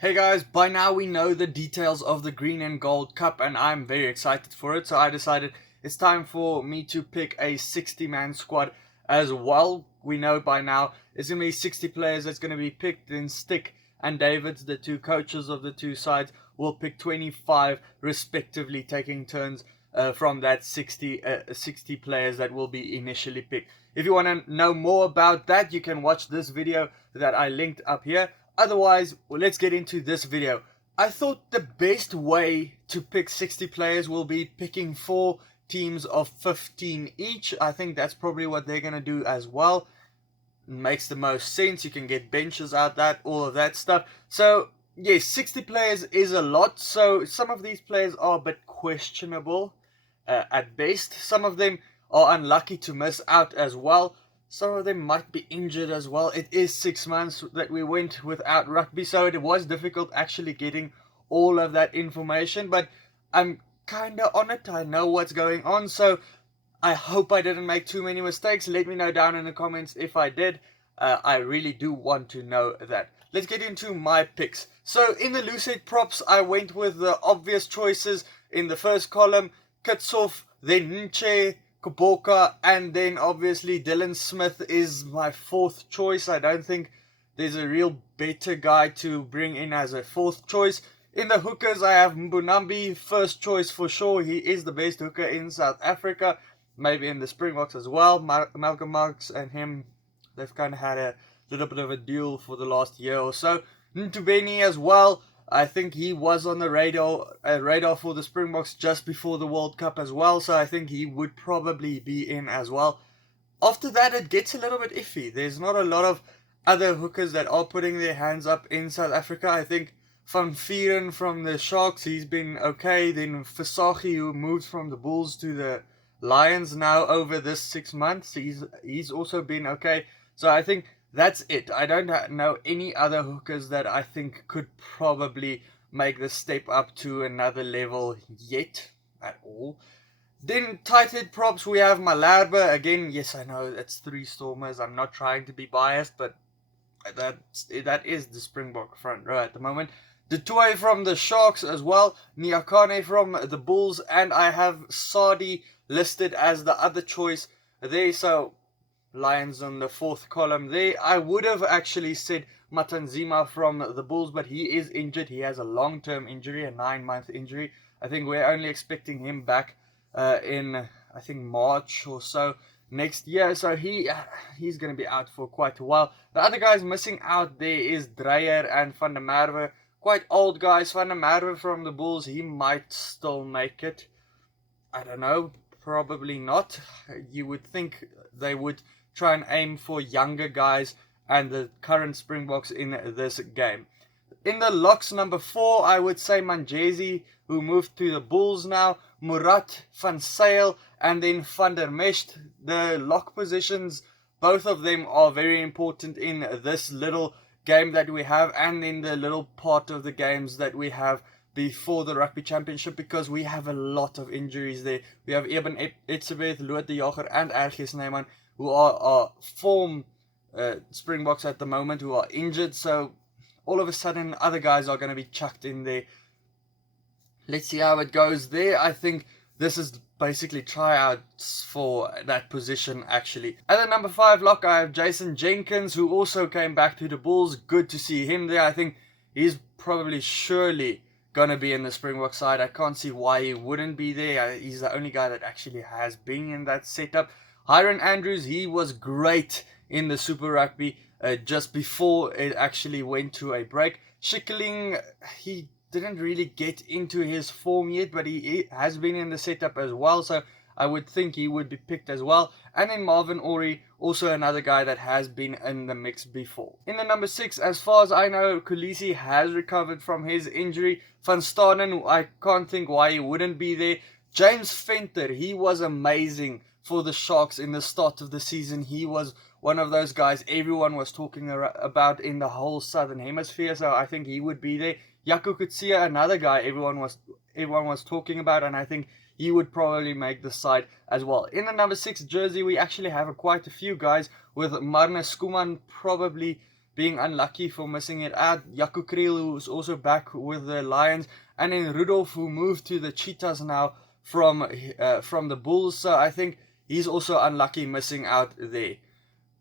Hey guys, by now we know the details of the Green and Gold Cup and I'm very excited for it. So I decided it's time for me to pick a 60-man squad as well. We know by now it's going to be 60 players that's going to be picked. Then Stick and Davids, the two coaches of the two sides, will pick 25 respectively, taking turns from that 60 players that will be initially picked. If you want to know more about that, you can watch this video that I linked up here. Otherwise, well, let's get into this video. I thought the best way to pick 60 players will be picking 4 teams of 15 each. I think that's probably what they're going to do as well. Makes the most sense. You can get benches out that, all of that stuff. So, yes, 60 players is a lot. So, some of these players are a bit questionable at best. Some of them are unlucky to miss out as well. Some of them might be injured as well. It is 6 months that we went without rugby, so it was difficult actually getting all of that information. But I'm kind of on it. I know what's going on, so I hope I didn't make too many mistakes. Let me know down in the comments if I did. I really do want to know that. Let's get into my picks. So in the loosehead props, I went with the obvious choices. In the first column, Kitshoff, then Nche, Kuboka, and then obviously Dylan Smith is my fourth choice. I don't think there's a real better guy to bring in as a fourth choice. In the hookers, I have Mbunambi, first choice for sure. He is the best hooker in South Africa. Maybe in the Springboks as well. Malcolm Marx and him, they've kind of had a little bit of a duel for the last year or so. Ntubeni as well. I think he was on the radar for the Springboks just before the World Cup as well, so I think he would probably be in as well. After that, it gets a little bit iffy. There's not a lot of other hookers that are putting their hands up in South Africa. I think Van Vieren from the Sharks, he's been okay. Then Visagie, who moved from the Bulls to the Lions now over this 6 months, he's also been okay. So I think that's it. I don't know any other hookers that I think could probably make the step up to another level yet at all. Then tight head props, we have Malherbe. Again, yes, I know it's 3 Stormers. I'm not trying to be biased, but that is the Springbok front row at the moment. Dutoy from the Sharks as well. Nyakane from the Bulls. And I have Sadi listed as the other choice there. So Lions on the fourth column there. I would have actually said Matanzima from the Bulls, but he is injured. He has a long-term injury, a 9-month injury. I think we're only expecting him back in, I think, March or so next year. So he's going to be out for quite a while. The other guys missing out there is Dreyer and Van der Merwe. Quite old guys. Van der Merwe from the Bulls, he might still make it. I don't know. Probably not. You would think they would try and aim for younger guys and the current Springboks in this game. In the locks, number 4, I would say Manjesi, who moved to the Bulls now, Murat, Van Sail, and then Van der Mesht. The lock positions, both of them are very important in this little game that we have and in the little part of the games that we have before the Rugby Championship, because we have a lot of injuries there. We have Eben Etzebeth, Loot de Jager, and Ergies Neyman, who are form Springboks at the moment, who are injured. So all of a sudden, other guys are going to be chucked in there. Let's see how it goes there. I think this is basically tryouts for that position, actually. At the number 5 lock, I have Jason Jenkins, who also came back to the Bulls. Good to see him there. I think he's probably surely going to be in the Springbok side. I can't see why he wouldn't be there. He's the only guy that actually has been in that setup. Hiron Andrews, he was great in the Super Rugby just before it actually went to a break. Schikkeling, he didn't really get into his form yet, but he has been in the setup as well, so I would think he would be picked as well. And then Marvin Ori, also another guy that has been in the mix before. In the number 6, as far as I know, Kulisi has recovered from his injury. Van Staden, I can't think why he wouldn't be there. James Venter, he was amazing for the Sharks in the start of the season. He was one of those guys everyone was talking about in the whole Southern Hemisphere, so I think he would be there. Jaco Kutsia, another guy everyone was talking about, and I think he would probably make the side as well. In the number 6 jersey, we actually have quite a few guys, with Marnus Skuman probably being unlucky for missing it out. Jaco Kriel, who's also back with the Lions, and then Rudolph, who moved to the Cheetahs now from the Bulls. So I think he's also unlucky missing out there.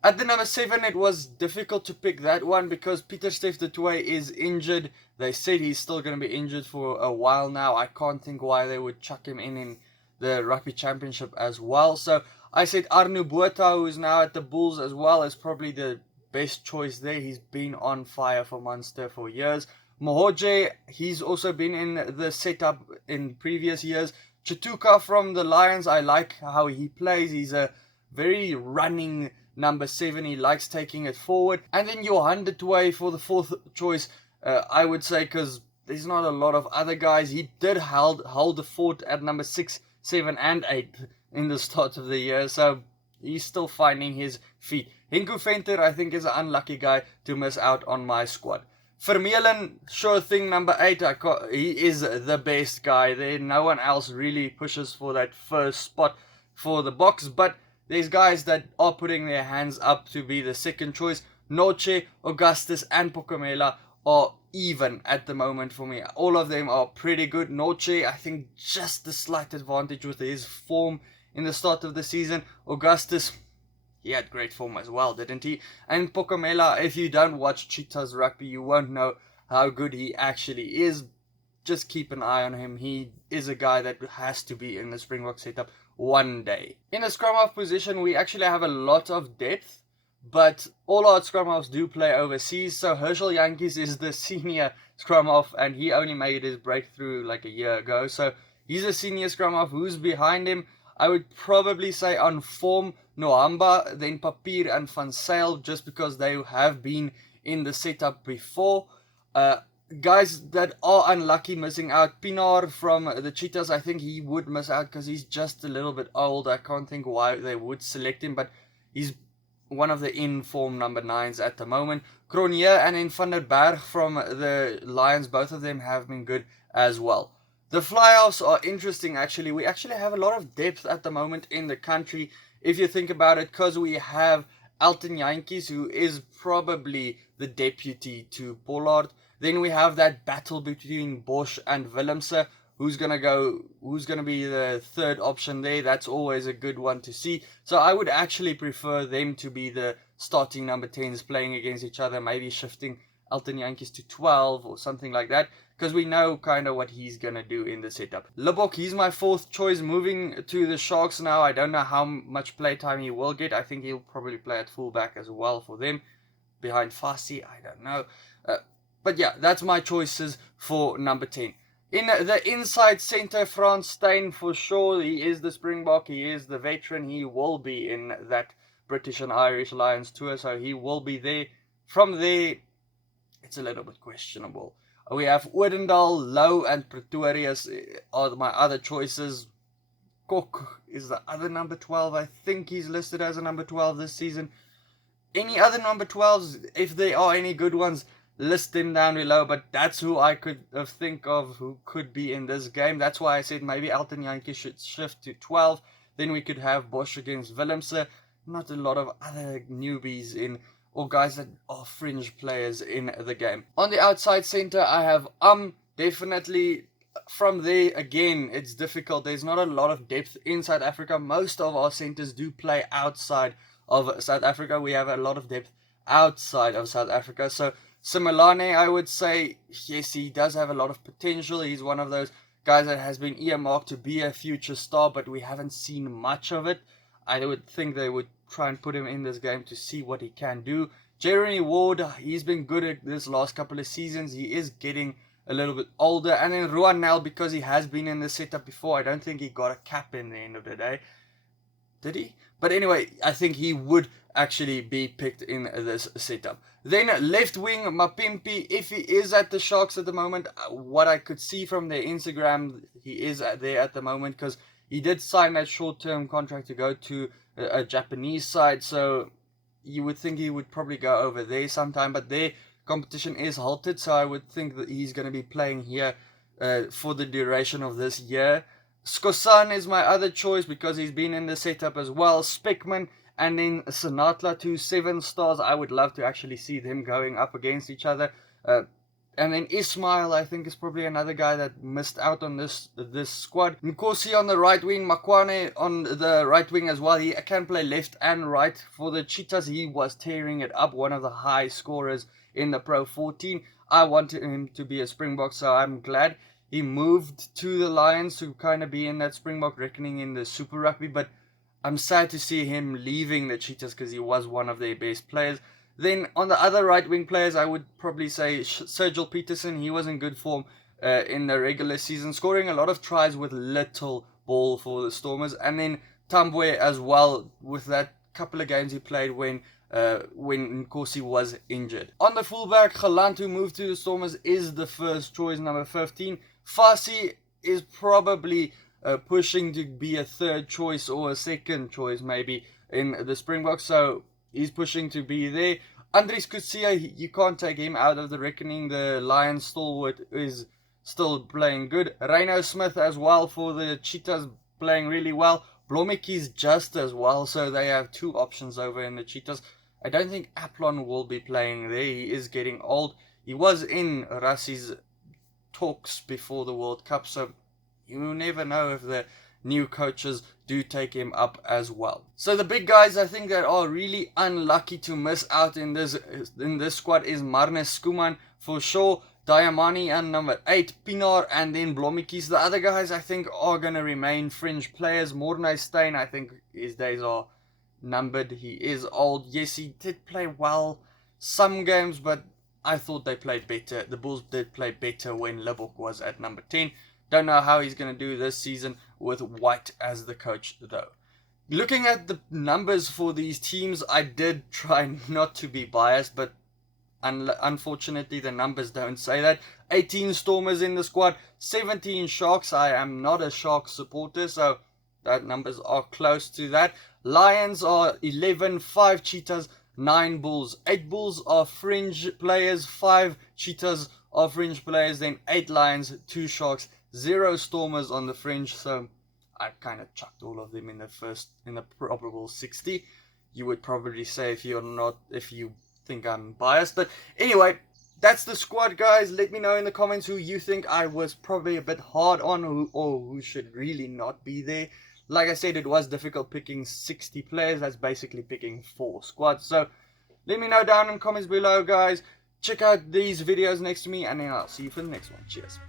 At the number 7, it was difficult to pick that one because Pieter-Steph du Toit is injured. They said he's still going to be injured for a while now. I can't think why they would chuck him in the Rugby Championship as well. So I said Arno Botha, who is now at the Bulls as well, is probably the best choice there. He's been on fire for Munster for years. Mohoje, he's also been in the setup in previous years. Chituka from the Lions, I like how he plays. He's a very running number 7. He likes taking it forward. And then Johan de Toey for the 4th choice, I would say, because there's not a lot of other guys. He did hold the fort at number 6, 7 and 8 in the start of the year. So he's still finding his feet. Henko Venter, I think, is an unlucky guy to miss out on my squad. Vermeulen, sure thing, number 8. He is the best guy there. No one else really pushes for that first spot for the box. But there's guys that are putting their hands up to be the 2nd choice. Noche, Augustus, and Pokomela are even at the moment for me. All of them are pretty good. Noche, I think, just a slight advantage with his form in the start of the season. Augustus, he had great form as well, didn't he? And Pokomela, if you don't watch Cheetahs Rugby, you won't know how good he actually is. Just keep an eye on him. He is a guy that has to be in the Springbok setup one day. In the scrum half position, we actually have a lot of depth, but all our scrum halves do play overseas. So Herschel Jantjies is the senior scrum half, and he only made his breakthrough like a year ago. So he's a senior scrum half. Who's behind him? I would probably say on form, Nohamba, then Papier and Van Zyl, just because they have been in the setup before. Guys that are unlucky missing out. Pienaar from the Cheetahs, I think he would miss out because he's just a little bit old. I can't think why they would select him, but he's one of the in-form number 9s at the moment. Cronje and then Van der Berg from the Lions, both of them have been good as well. The fly-offs are interesting actually. We actually have a lot of depth at the moment in the country, if you think about it, because we have Elton Jantjies, who is probably the deputy to Pollard. Then we have that battle between Bosch and Willemse. Who's gonna be the 3rd option there? That's always a good one to see. So I would actually prefer them to be the starting number 10s playing against each other, maybe shifting Elton Jantjies to 12 or something like that, because we know kind of what he's gonna do in the setup. Lebok, he's my 4th choice, moving to the Sharks now. I don't know how much playtime he will get. I think he'll probably play at fullback as well for them, behind Fassi. I don't know. But yeah, that's my choices for number 10. In the inside centre, Frans Steyn, for sure. He is the Springbok. He is the veteran. He will be in that British and Irish Lions tour, so he will be there. From there, it's a little bit questionable. We have Odendaal, Low, and Pretorius are my other choices. Kok is the other number 12. I think he's listed as a number 12 this season. Any other number 12s, if there are any good ones, list them down below, but that's who I could think of who could be in this game. That's why I said maybe Elton Jantjies should shift to 12. Then we could have Bosch against Willemse. Not a lot of other newbies in, or guys that are fringe players in the game. On the outside centre, I have definitely. From there, again, it's difficult. There's not a lot of depth in South Africa. Most of our centres do play outside of South Africa. We have a lot of depth outside of South Africa. So Simelane, I would say, yes, he does have a lot of potential. He's one of those guys that has been earmarked to be a future star, but we haven't seen much of it. I would think they would try and put him in this game to see what he can do. Jeremy Ward, he's been good at this last couple of seasons. He is getting a little bit older. And then Ruan Nel, because he has been in the setup before, I don't think he got a cap in the end of the day. Did he? But anyway, I think he would actually be picked in this setup. Then left wing, Mapimpi, if he is at the Sharks at the moment, what I could see from their Instagram, he is there at the moment because he did sign that short-term contract to go to a Japanese side. So you would think he would probably go over there sometime, but their competition is halted. So I would think that he's going to be playing here for the duration of this year. Skosan is my other choice because he's been in the setup as well. Speckman And then Sinatla to 7 stars. I would love to actually see them going up against each other. And then Ismail, I think, is probably another guy that missed out on this squad. Nkosi on the right wing, Makwane on the right wing as well. He can play left and right. For the Cheetahs, he was tearing it up, one of the high scorers in the Pro 14. I wanted him to be a Springbok, so I'm glad he moved to the Lions to kind of be in that Springbok reckoning in the Super Rugby. But I'm sad to see him leaving the Cheetahs because he was one of their best players. Then on the other right wing players, I would probably say Sergil Peterson. He was in good form in the regular season, scoring a lot of tries with little ball for the Stormers. And then Tambwe as well, with that couple of games he played when Nkosi was injured. On the fullback, Galant, who moved to the Stormers, is the first choice, number 15. Fasi is probably pushing to be a third choice or a second choice maybe in the Springboks, so he's pushing to be there. Andries Kutsia, you can't take him out of the reckoning. The Lions stalwart is still playing good. Reino Smith as well for the Cheetahs, playing really well. Blommetjies just as well, so they have two options over in the Cheetahs. I don't think Aplon will be playing there. He is getting old. He was in Rassi's talks before the World Cup, so you never know if the new coaches do take him up as well. So the big guys I think that are really unlucky to miss out in this squad is Marnus Skuman for sure, Diamani and number 8, Pinar, and then Blommetjies. The other guys I think are going to remain fringe players. Mornay Steyn, I think his days are numbered. He is old. Yes, he did play well some games, but I thought they played better. The Bulls did play better when Libbok was at number 10. Don't know how he's going to do this season with White as the coach though. Looking at the numbers for these teams, I did try not to be biased, but unfortunately the numbers don't say that. 18 Stormers in the squad, 17 Sharks. I am not a Sharks supporter, so that numbers are close to that. Lions are 11, 5 Cheetahs, 9 Bulls. 8 Bulls are fringe players, 5 Cheetahs are fringe players, then 8 Lions, 2 Sharks, 0 Stormers on the fringe, so I kind of chucked all of them in the probable 60. You would probably say if you think I'm biased, but anyway, that's the squad, guys. Let me know in the comments who you think I was probably a bit hard on, or who should really not be there. Like I said, it was difficult picking 60 players. That's basically picking 4 squads. So let me know down in the comments below, guys. Check out these videos next to me, and then I'll see you for the next one. Cheers.